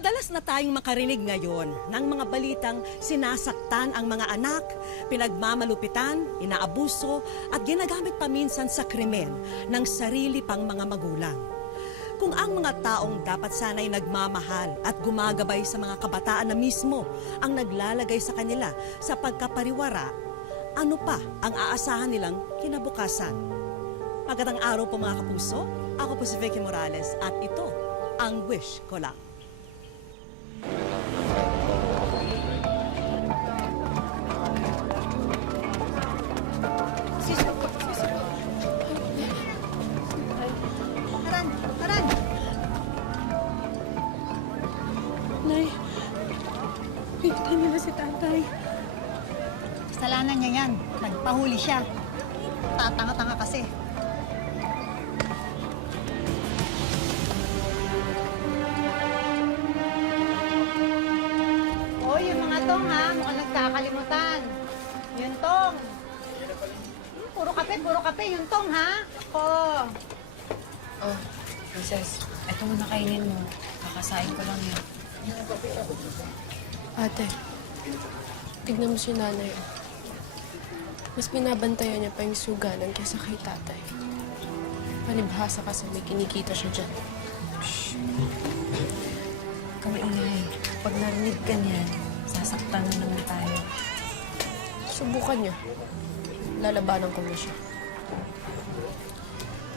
Madalas na tayong makarinig ngayon ng mga balitang sinasaktan ang mga anak, pinagmamalupitan, inaabuso at ginagamit paminsan sa krimen ng sarili pang mga magulang. Kung ang mga taong dapat sana'y nagmamahal at gumagabay sa mga kabataan na mismo ang naglalagay sa kanila sa pagkapariwara, ano pa ang aasahan nilang kinabukasan? Magandang araw po mga kapuso, ako po si Vicky Morales at ito ang Wish Ko Lang. Taran! Nay, pinatay nila si tatay. Kasalanan niya yan. Nagpahuli siya. Tatanga-tanga kasi. Hoy, yung mga tong ha, mukhang nagkakalimutan. Yun tong. Puro kape, yung tong ha. Ako. Oh, Princess, eto muna kainin mo. Kakasain ko lang yan. Ate, tignan mo si nanay. Mas binabantayan niya pa yung sugalan kaysa kay tatay. Palibhasa kasi may kinikita siya dyan. Kamaingay, pag narinig ka niyan, sasaktan na naman tayo. Subukan niya. Lalabanan ko na siya.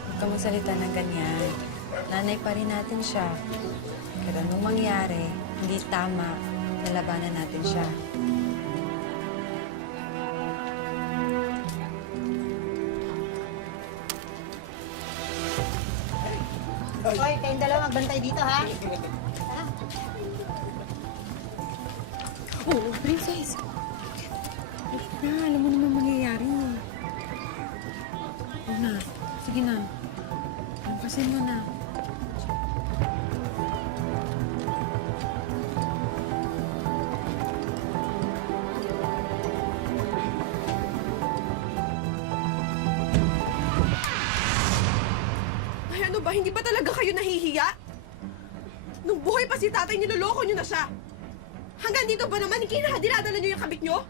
Huwag ka magsalita ng ganyan. Nanay pa rin natin siya. Kaya anong mangyari, hindi tama, lalabanan natin siya. Hoy, kayong dalawa magbantay dito ha. Tara. Oo, Princess. Alam mo naman mangyayari. Oo na, sige na. Lampasin mo na. Ay, ano ba? Hindi ba talaga kayo nahihiya? Nung buhay pa si tatay, niloloko niyo na siya. Hanggang dito ba naman, dinadala niyo yung kabit niyo?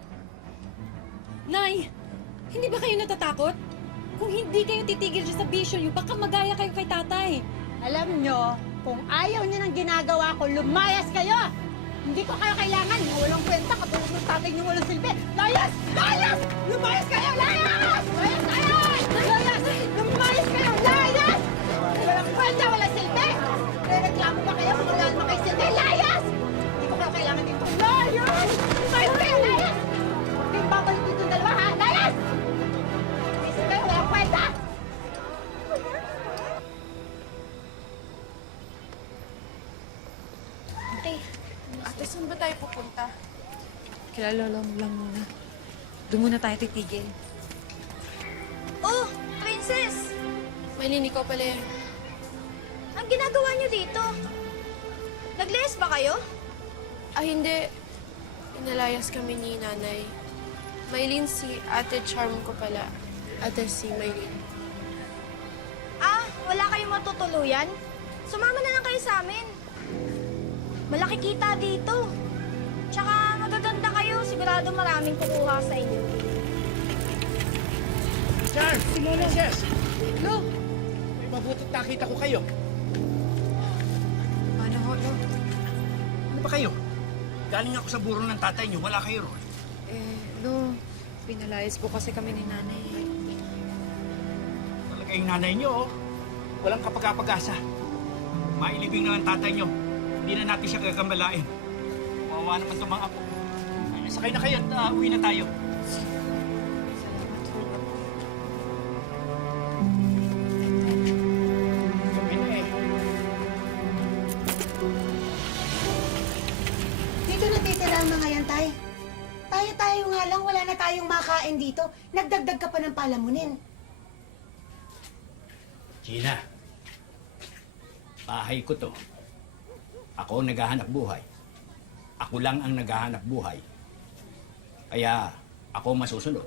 Nay, hindi ba kayo natatakot? Kung hindi kayo titigil dyan sa bisyo niyo, baka magaya kayo kay tatay. Alam nyo, kung ayaw niyo ng ginagawa ko, lumayas kayo! Hindi ko kayo kailangan. Walang kwenta, katulad ng tatay niyo walang silbi. Layas! Layas! Lumayas kayo! Layas! Layas kayo! Layas! Lumayas kayo! Layas! Walang kwenta, walang silbi! Reklamo ba kayo kung wala naman kayo silbi? Layas! Hindi ko kayo kailangan dito. Layas! Lumayas kayo! Layas! Hindi babalik dito yung dalawa, ha? Layas! Isip kayo, walang kwenta! Ate, saan ba tayo pupunta? Kilala lang muna. Doon muna tayo titigil. Oh, Princess! Maylin, ikaw pala yan. Ang ginagawa niyo dito? Nag-les ba kayo? Ah, hindi. Inalayas kami ni nanay. Maylin, si Ate Charm ko pala. Ate, si Maylin. Ah, wala kayong matutuluyan? Sumama na lang kayo sa amin. Malaki kita dito. Tsaka magaganda kayo. Sigurado maraming kukuha sa inyo. Charm! Yes! Lo! May mabutit nakita ko kayo. Ano ho, Lo? Ano ba kayo? Galing ako sa burong ng tatay niyo. Wala kayo ron. Lo, pinalayas po kasi kami ni nanay. Talaga yung nanay niyo, oh. Walang kapag-apag-asa. Mailibing na ng tatay niyo. Hindi na natin siya gagambalain. Mawawa naman itong mga apo. Ay, sakay na kayo at uwi na tayo. Gabi na eh. Dito natitira ang mga yan, tay. Tayo-tayo nga lang, wala na tayong makain dito. Nagdagdag ka pa ng palamunin. Gina, bahay ko to. Ako ang naghahanap buhay. Ako lang ang naghahanap buhay. Kaya ako masusunod.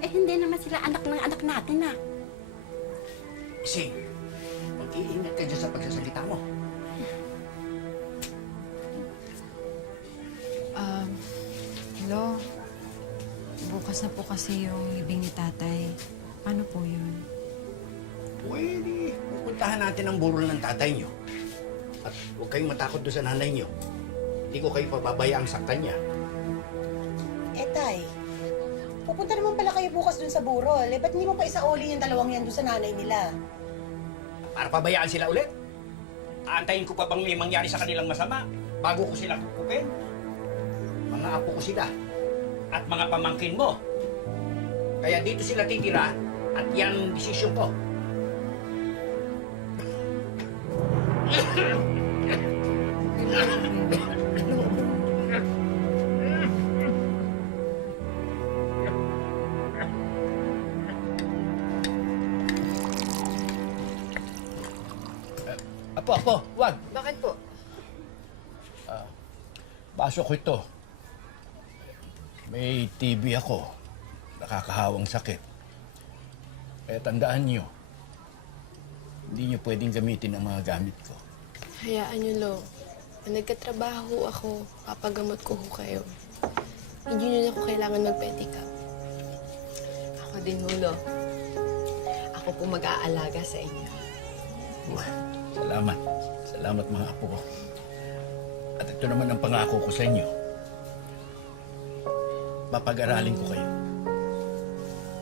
Eh, hindi naman sila anak ng anak natin, ah. Sing, pag Iingat ka dyan sa pagsasalita mo. Lo, bukas na po kasi yung libing ni tatay. Paano po yun? Pwede. Pupuntahan natin ang burol ng tatay niyo. At huwag kayong matakot doon sa nanay niyo. Hindi ko kayo pababayaang saktan niya. Tay, pupunta naman pala kayo bukas dun sa burol. Ba't hindi mo pa isauli yung dalawang yan dun sa nanay nila? Para pabayaan sila ulit. Aantayin ko pa bang may mangyari sa kanilang masama bago ko sila kukupin? Mga apo ko sila at mga pamangkin mo. Kaya dito sila titira at yan ang desisyon ko. Apo, wag. Bakit po? Baso ko ito. May TB ako. Nakakahawang sakit. Kaya tandaan nyo, hindi nyo pwedeng gamitin ang mga gamit ko. Hayaan niyo, Lo. Nagkatrabaho ako, papagamot ko ho kayo. Hindi niyo na ako kailangan mag-pedicab. Ako din, Lo. Ako po mag-aalaga sa inyo. Salamat. Salamat mga apo ko. At ito naman ang pangako ko sa inyo. Papag-aralin ko kayo.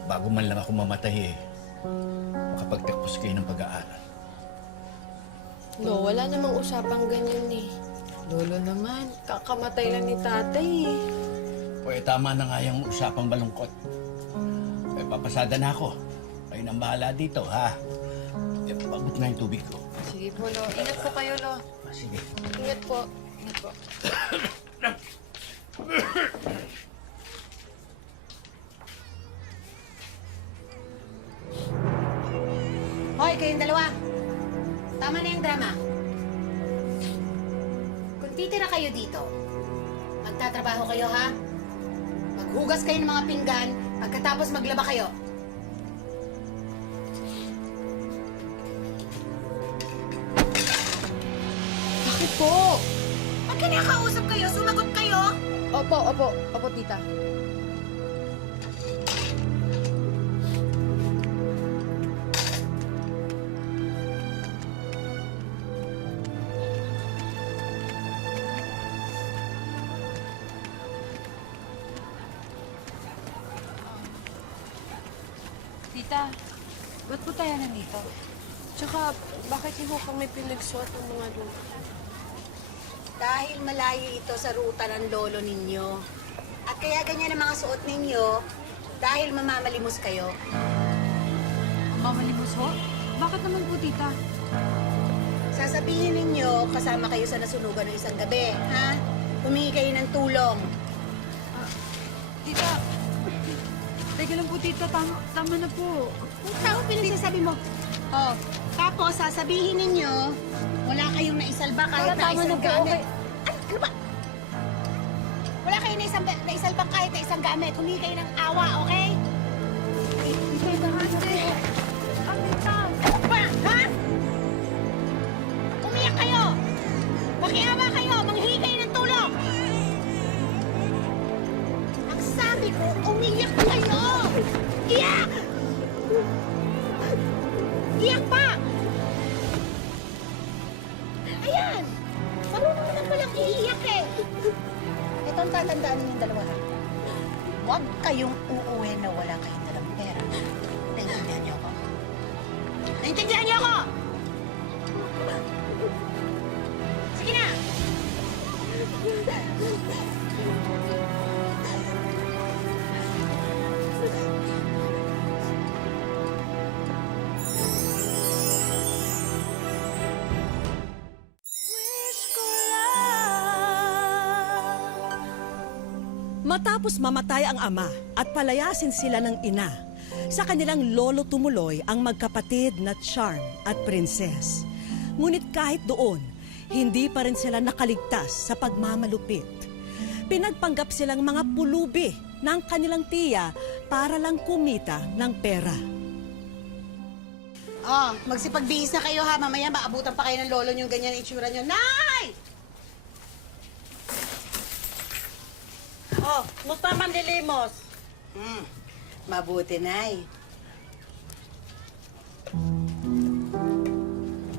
Bago man lang ako mamatay makapagtapos kayo ng pag-aaral. Lo, wala namang usapang ganyan eh. Lolo naman, kakamatay lang ni tatay eh. O tama na nga yung usapang balungkot. Papasada na ako. Kayo nang bahala dito, ha? Pabot na yung tubig ko. Sige po, Lo. Ingat po kayo, Lo. Sige. Ingat po. Ingat po. Hoy, kayong dalawa. Tama na yung drama. Kung titira kayo dito, magtatrabaho kayo, ha? Maghugas kayo ng mga pinggan, pagkatapos maglaba kayo. Bakit po? Pag kinakausap kayo, sumagot kayo. Opo, tita. Tita, ba't po tayo nandito? Tsaka, bakit niyo ho kami pinagsuot ng mga lupa? Dahil malayo ito sa ruta ng lolo ninyo. At kaya ganyan ang mga suot ninyo dahil mamamalimos kayo. Mamalimos ho? Bakit naman po, tita? Sasabihin ninyo, kasama kayo sa nasunugan ng isang gabi, ha? Humingi kayo ng tulong. Tita, teka lang po, tita. Tama na po. Kung tao pinagsasabi mo. Oh, tapos sasabihin ninyo, wala kayong naisalba kahit na Tama isang na po, gamit. okay. Ano ba? Wala kayong naisalba kahit na isang gamit. Humingi kayo ng awa, okay? Ano ba? Ha? Umiyak kayo! Makiawa kayo! Manghingi kayo ng tulong! Ang sabi ko, umiyak kayo! Iyak! Iyak pa! Ayan! Marunong naman palang iiyak eh! Ito ang tatandaan ninyong dalawa ha. Huwag kayong uuwi na wala kayong dalang pera. Naintindihan niyo ako? Naintindihan niyo ako? Sige na! Matapos mamatay ang ama at palayasin sila ng ina, sa kanilang lolo tumuloy ang magkapatid na Charm at Princess. Ngunit kahit doon, hindi pa rin sila nakaligtas sa pagmamalupit. Pinagpanggap silang mga pulubi ng kanilang tiya para lang kumita ng pera. Oh, magsipagbihis na kayo ha. Mamaya maabutan pa kayo ng lolo niyong ganyan ang itsura niyo. Nay! Oh, musta man lilimos? Mabuti, Nay.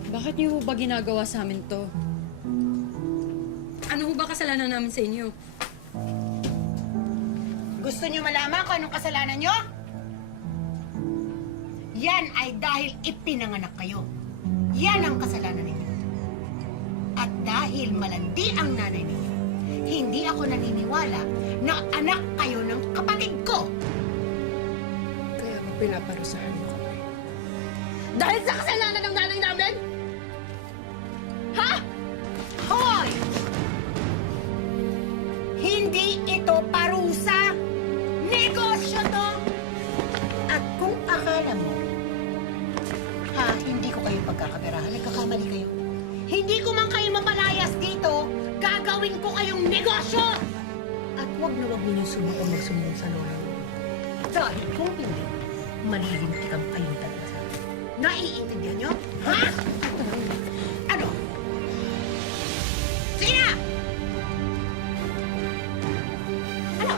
Bakit niyo ba ginagawa sa amin to? Ano ba kasalanan namin sa inyo? Gusto niyo malaman kung anong kasalanan niyo? Yan ay dahil ipinanganak kayo. Yan ang kasalanan ninyo. At dahil malandi ang nanay ninyo, hindi ako naniniwala na anak kayo ng kapatid ko. Kaya ba pinaparusahan mo kami? Dahil sa kasalanan ng nanay namin? Ha? Hoy! Hindi ito parusa! Negosyo to! At kung akala mo, hindi ko kayo pagkakaperahan, nagkakamali kayo. Hindi ko man kayo mapalayas dito, gagawin ko kayong negosyo! At wag na wag ninyo subukan magsumbong sa lola mo. Dahil kung hindi, malilintikan kayong talaga sa akin. Naiintindihan nyo? Ha? Ano? Sige na! Ano?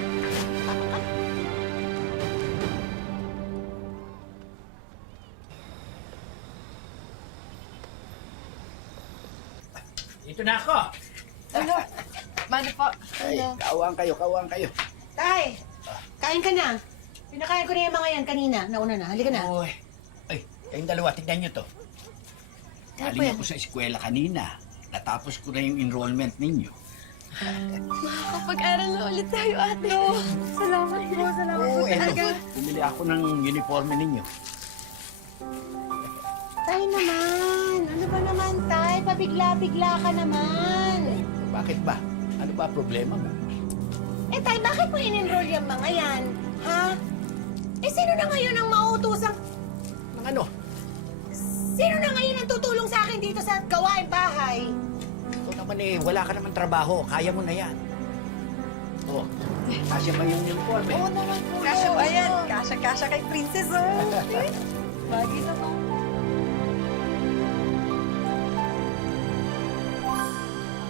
Ito na ako. Mano po? Ay, kawang kayo. Tay, kain ka na. Pinakain ko na yung mga yan kanina. Nauna na. Halika na. Uy. Ay, kayong dalawa, tignan nyo to. Galing ako sa eskwela kanina. Natapos ko na yung enrollment ninyo. Makakapag-aral na ulit tayo, ate. Salamat po, salamat po Oo, talaga. eto. Bumili ako ng uniforme ninyo. Tay naman. Ano ba naman, Tay? Pabigla-bigla ka naman. Bakit ba? Ano ba problema mo? Eh, Tay, bakit mo in-enroll yung mga yan? Ha? Eh, sino na ngayon ang mauutosang... Ang ano? Sino na ngayon ang tutulong sa akin dito sa gawain bahay? Ito naman wala ka naman trabaho. Kaya mo na yan. Oh, kasya pa yung uniforme. Oo naman po. Kasya ba yan? Kasya kay Princess, oh. Bagay naman.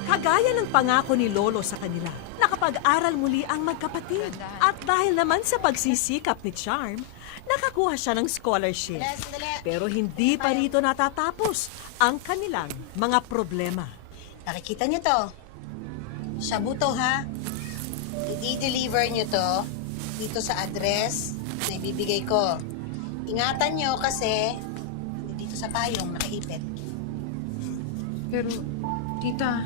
Kagaya ng pangako ni Lolo sa kanila, nakapag-aral muli ang magkapatid. At dahil naman sa pagsisikap ni Charm, nakakuha siya ng scholarship. Sandali. Pero hindi pa rito natatapos ang kanilang mga problema. Nakikita niyo to? Shabu to, ha? I-deliver niyo to dito sa address na ibibigay ko. Ingatan niyo kasi dito sa payong nakaipit. Pero, tita,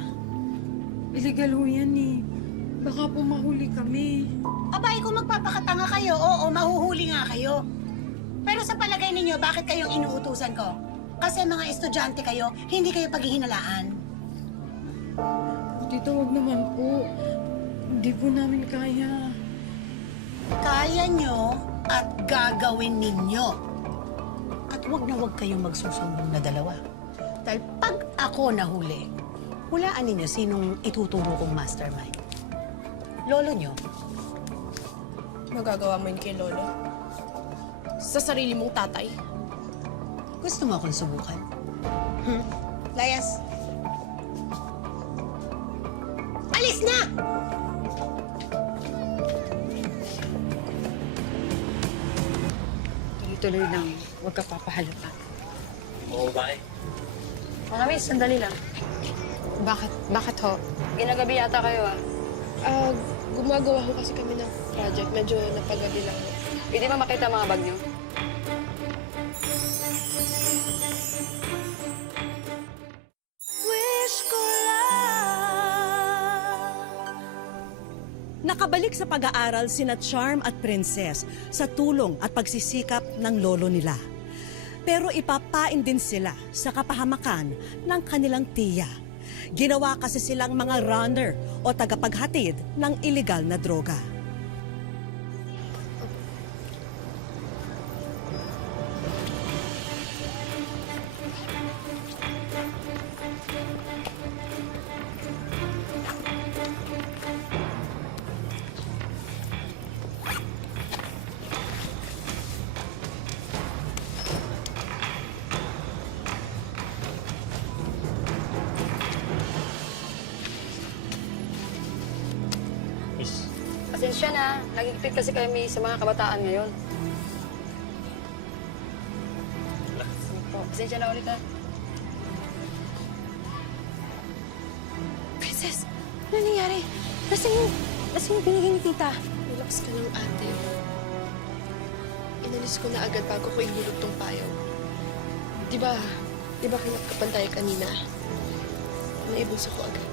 illegal ho yan eh. Baka po mahuli kami. Abay, kung magpapakatanga kayo, oo, mahuhuli nga kayo. Pero sa palagay ninyo, bakit kayong inuutusan ko? Kasi mga estudyante kayo, hindi kayo paghihinalaan. Tita, wag naman po. Hindi po namin kaya. Kaya nyo at gagawin ninyo. At wag na wag kayong magsusumbong na dalawa. Dahil pag ako nahuli, hulaan ninyo sinong ituturo kong mastermind. Lolo nyo, Magagawa mo yun kay Lolo? Sa sarili mong tatay? gusto mo akong subukan? Layas. Alis na! Tuloy-tuloy lang. Huwag ka papahalata. Oo, bakit? Mga miss, sandali lang. Bakit? Bakit ho? Ginagabi yata kayo ah. Gumagawa ho kasi kami ng project. Medyo napagabi lang ho. Pwede ba makita mga bag niyo? Nakabalik sa pag-aaral sina Charm at Princess sa tulong at pagsisikap ng lolo nila. Pero ipapain din sila sa kapahamakan ng kanilang tiya. Ginawa kasi silang mga runner o tagapaghatid ng iligal na droga. Pasensya na. Nagigipit kasi kami sa mga kabataan ngayon. Sige po. Pasensya na ulit, ha? Princess, ano nangyari? Lasing yung binigay ni tita. Relax ka lang, ate. Inalis ko na agad bago ko ihulog tong payo. Di ba kinakapan tayo kanina? Naibulsa ko agad.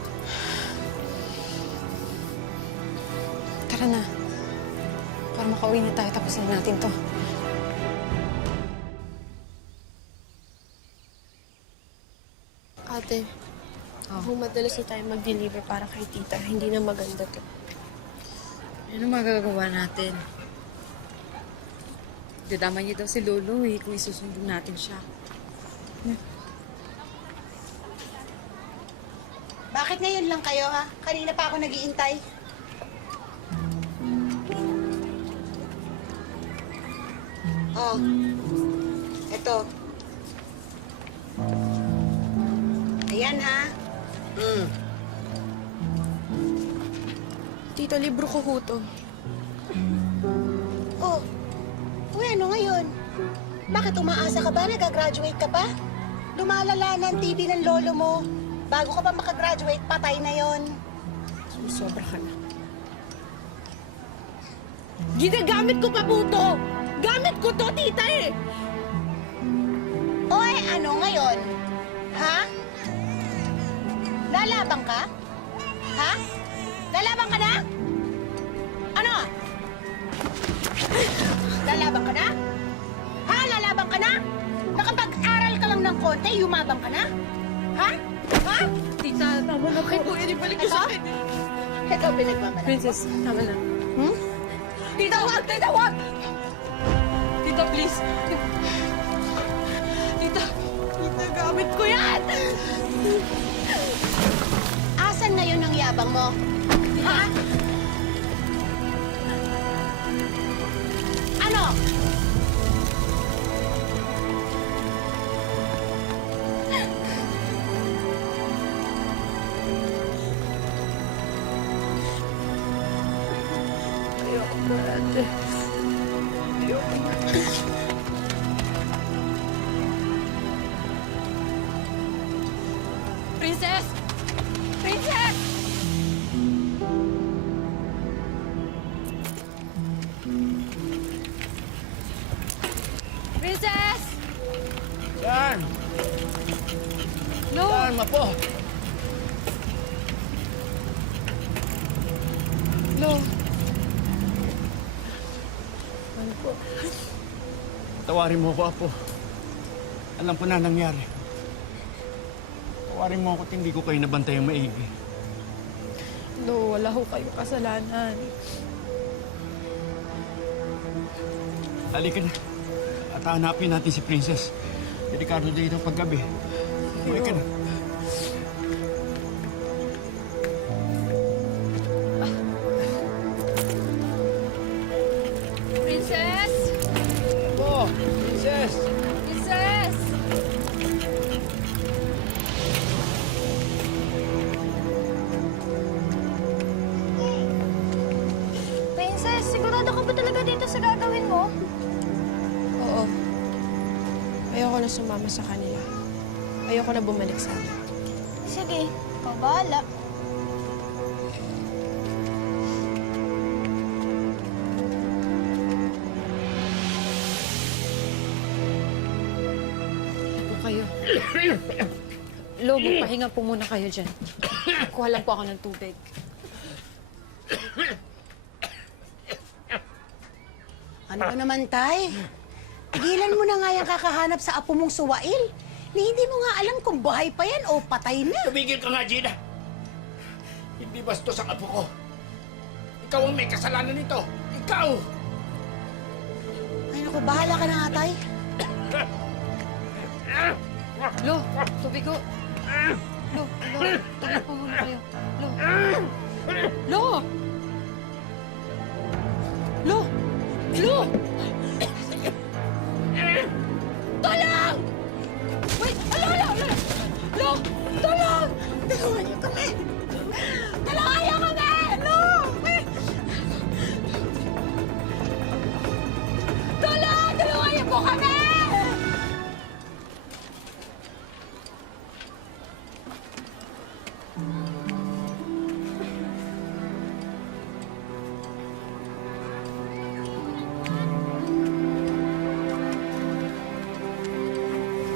Tara na. Para makauwi na tayo, tapusin natin to. Ate, kung madalas na tayo mag-deliver para kay tita, hindi na maganda to. Ano magagawa natin? Dadama niyo daw si Lolo eh, kung isusumbong natin siya. Bakit ngayon lang kayo, ha? Kanina pa ako nag-iintay. Oh, eto. Ayan, ha? Tita, libro ko ho to. Oh, uy, ano ngayon? Bakit umaasa ka ba? Nag-graduate ka pa? Lumalala na ang TV ng lolo mo. Bago ka pa makagraduate, patay na yon. Sobra ka na. Ginagamit ko pa po to! Gamit ko to, tita eh! Oy, ano ngayon? Ha? Lalabang ka? Ha? Lalabang ka na? Ano? Lalabang ka na? Ha? Lalabang ka na? Nakapag-aral ka lang ng konti, yumabang ka na? Ha? Ha? Tita, tama na po. Kuya, di balik ko sa akin. Ito, pinagmamalaki. Princess, tama na. Hmm? Tita, wag! Tita, wag! Tita, please. Tita, gamit ko yan! Asan ngayon ang yabang mo? Ha? Ano? Ayoko na, ate. Ayoko na. Princess! Princess! Princess! Saan? Lo! Saan, Mapo? Lo, Tawarin mo ako, Apo. Alam ko na nangyari. Tawarin mo ako at hindi ko kayo nabantay ang maigi. Lo, wala ho kayong kasalanan. Halika na. At hanapin natin si Princess. Delikado dito paggabi. Halika na. Princess! Apo! Princess! Princess! Princess, sigurado ka ba talaga dito sa gagawin mo? Oo. Ayoko na sumama sa kanila. Ayoko na bumalik sa amin. Sige, ikaw bahala. Po kayo. Lo, magpahinga po muna kayo dyan. Kuha lang po ako ng tubig. Ano ba naman, Tay? Tigilan mo na nga yung kakahanap sa apo mong suwail. Ni hindi mo nga alam kung buhay pa yan o patay na. Tumigil ka nga, Gina! Hindi bastos ang apo ko. Ikaw ang may kasalanan nito. Ikaw! Ay, naku, bahala ka na nga, Tay. Lo, tubig ko. Lo, tubig po muna kayo. Lo. Lo! Lo! Lo! Tulong! Wait! Lo! Lo! Tulong! Tulungan niyo kami. Tulungan niyo kami! Lo! Wait!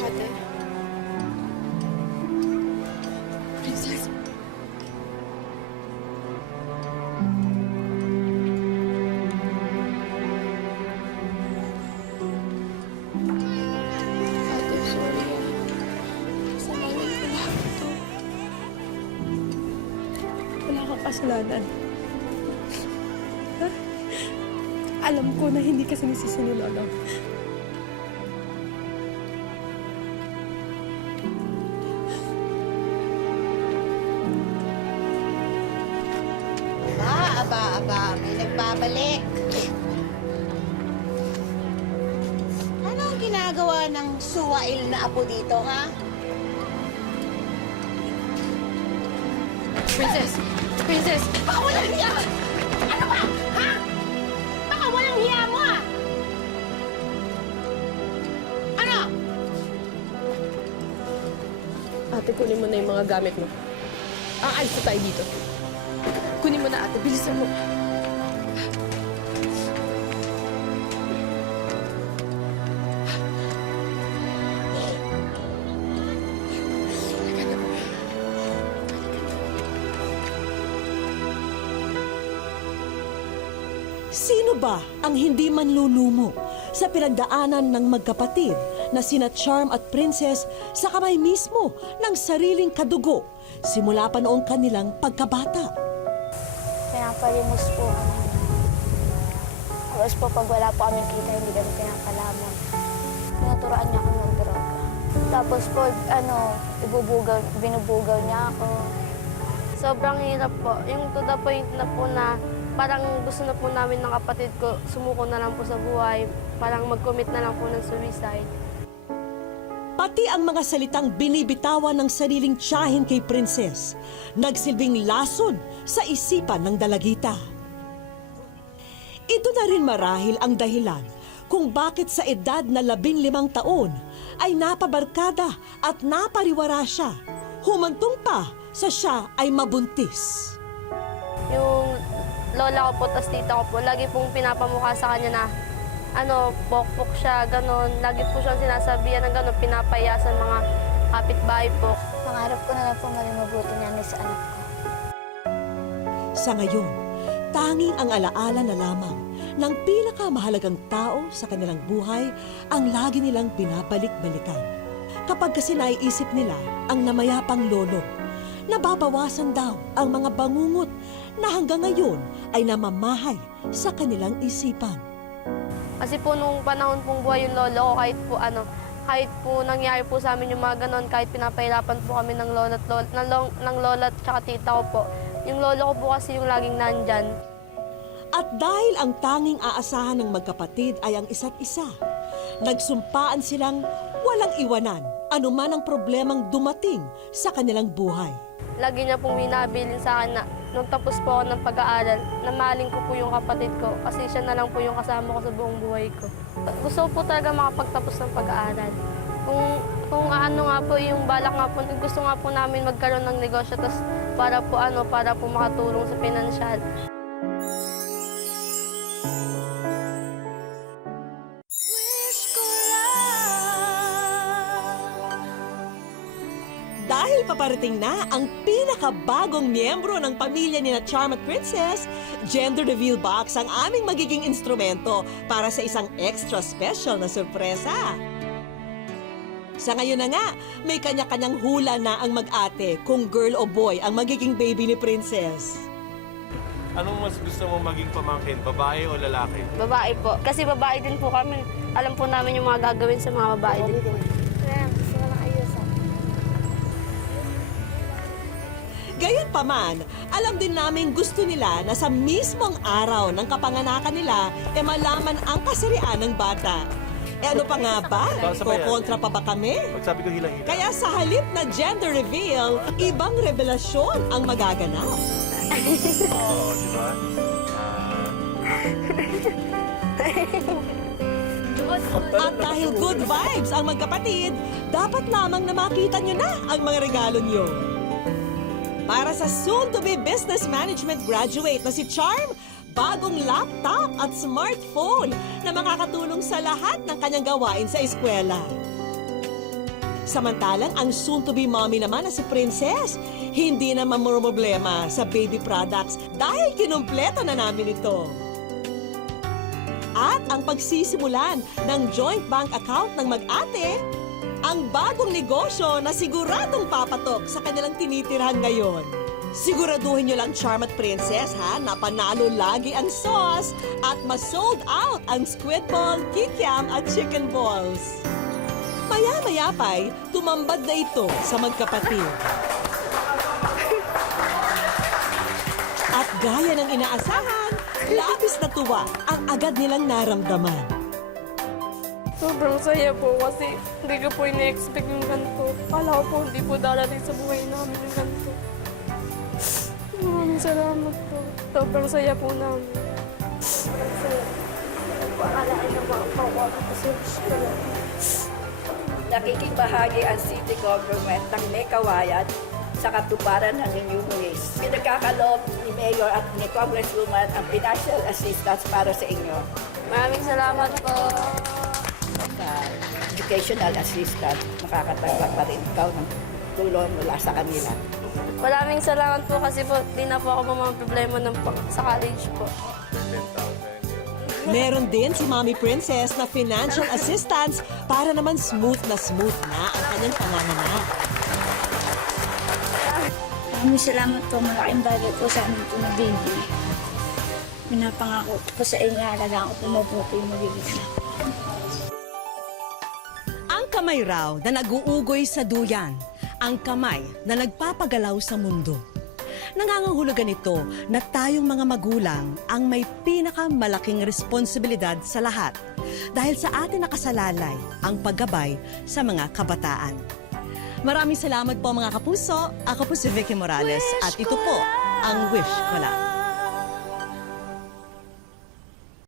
Ate. Princess. Ate, sorry. Kasalanan ko lahat ito. Wala kang kasalanan. Alam ko na hindi ka sinisisi ni Lolo. Aba, may nagbabalik. Ano ang ginagawa ng suwail na apo dito, ha? Princess! Princess! Baka walang hiya! Ano ba? Ha? Baka walang hiya mo, ha? Ano? Ate, kunin mo na yung mga gamit mo. Aalis na tayo dito. Kunin mo na, ate. Bilisan mo. Sino ba ang hindi manlulumo sa pinagdaanan ng magkapatid na sina Charm at Princess sa kamay mismo ng sariling kadugo simula pa noong kanilang pagkabata? Pinapalimos po kami. Tapos po pag wala po kaming kita, hindi kami pinapalaman. Tinuturoan niya ako ng droga. Tapos po, binubugaw niya ako. Sobrang hirap po. Yung to the point na po na parang gusto na po namin ng kapatid ko, sumuko na lang po sa buhay. Parang mag-commit na lang po ng suicide. Pati ang mga salitang binibitawan ng sariling tiyahin kay Princess, nagsilbing lason sa isipan ng dalagita. Ito na rin marahil ang dahilan kung bakit sa edad na 15 taon ay napabarkada at napariwara siya, humantong pa sa siya ay mabuntis. Yung lola ko po, tas tita ko po, lagi pong pinapamukha sa kanya na pokpok siya, ganon. Lagi po siyang sinasabihan ng ganon, pinapaya sa mga kapitbahay po. Pangarap ko na lang po maging mabuti niya sa anak ko. Sa ngayon, tanging ang alaala na lamang ng pinakamahalagang tao sa kanilang buhay ang lagi nilang binabalik-balikan. Kapag kasi naiisip nila ang namayapang lolo, nababawasan daw ang mga bangungot na hanggang ngayon ay namamahay sa kanilang isipan. Kasi po nung panahon pong buhay yung lolo ko, kahit po nangyari po sa amin yung mga ganon, kahit pinapahirapan po kami ng lola at tsaka tita ko po, yung lolo ko po kasi yung laging nandyan. At dahil ang tanging aasahan ng magkapatid ay ang isa't isa, nagsumpaan silang walang iwanan anuman ang problemang dumating sa kanilang buhay. Lagi niya pong binabilin sa akin na nung tapos po ako ng pag-aaral, namaling ko po yung kapatid ko kasi siya na lang po yung kasama ko sa buong buhay ko. Gusto ko po talaga makapagtapos ng pag-aaral. Kung ano nga po yung balak nga po, gusto nga po namin magkaroon ng negosyo tas para po makatulong sa pinansyal. Dahil paparating na ang pinakabagong miyembro ng pamilya ni na Charm at Princess, gender reveal box ang aming magiging instrumento para sa isang extra special na sorpresa. Sa ngayon na nga, may kanya-kanyang hula na ang mag-ate kung girl o boy ang magiging baby ni Princess. Anong mas gusto mong maging pamangkin, babae o lalaki? Babae po. Kasi babae din po kami. Alam po namin yung mga gagawin sa mga babae din po. Gusto ko lang ayusan. Gayunpaman, alam din namin gusto nila na sa mismong araw ng kapanganakan nila malaman ang kasarian ng bata. Ano pa nga ba? Kukontra pa ba kami? Pag sabi ko hila-hila. Kaya sa halip na gender reveal, ibang revelasyon ang magaganap. Oo, di ba? At dahil good vibes ang magkapatid, dapat lamang na makita nyo na ang mga regalo nyo. Para sa soon-to-be business management graduate na si Charm, bagong laptop at smartphone na makakatulong sa lahat ng kanyang gawain sa eskwela. Samantalang ang soon-to-be mommy naman na si Princess, hindi na mamroblema sa baby products dahil kinumpleto na namin ito. At ang pagsisimulan ng joint bank account ng mag-ate, ang bagong negosyo na siguradong papatok sa kanilang tinitirhan ngayon. Siguraduhin nyo lang, Charm at Princess, ha, na panalo lagi ang sauce at ma-sold out ang squid ball, kikiam at chicken balls. Maya-maya pa'y tumambad na ito sa magkapatid. At gaya ng inaasahan, labis na tuwa ang agad nilang naramdaman. Sobrang saya po kasi hindi ko po ina-expect yung ganito. Kala ko po hindi po darating sa buhay namin yung ganito. Maraming salamat po. Sobrang saya po namin. Nakikibahagi ang city government ng may kawayan sa katuparan ng inyong wish. Pinagkakaloob ni Mayor at ni Congresswoman ang financial assistance para sa inyo. Maraming salamat po. Sa educational assistance, makakatanggap pa rin ikaw ng tulong mula sa kanila. Maraming salamat po kasi po di na po ako mga problema sa college po. Meron din si Mommy Princess na financial assistance para naman smooth na ang kanyang panganganak. Maraming salamat po. Malaking bagay po sa amin po na baby. Pinapangako po sa inyo, alagaan ko po mabuti yung magiging. Ang kamay raw na nag-uugoy sa duyan, ang kamay na nagpapagalaw sa mundo. Nangangahulugan ito na tayong mga magulang ang may pinakamalaking responsibilidad sa lahat dahil sa atin nakasalalay ang paggabay sa mga kabataan. Maraming salamat po mga kapuso. Ako po si Vicky Morales at ito po ang Wish Ko Lang.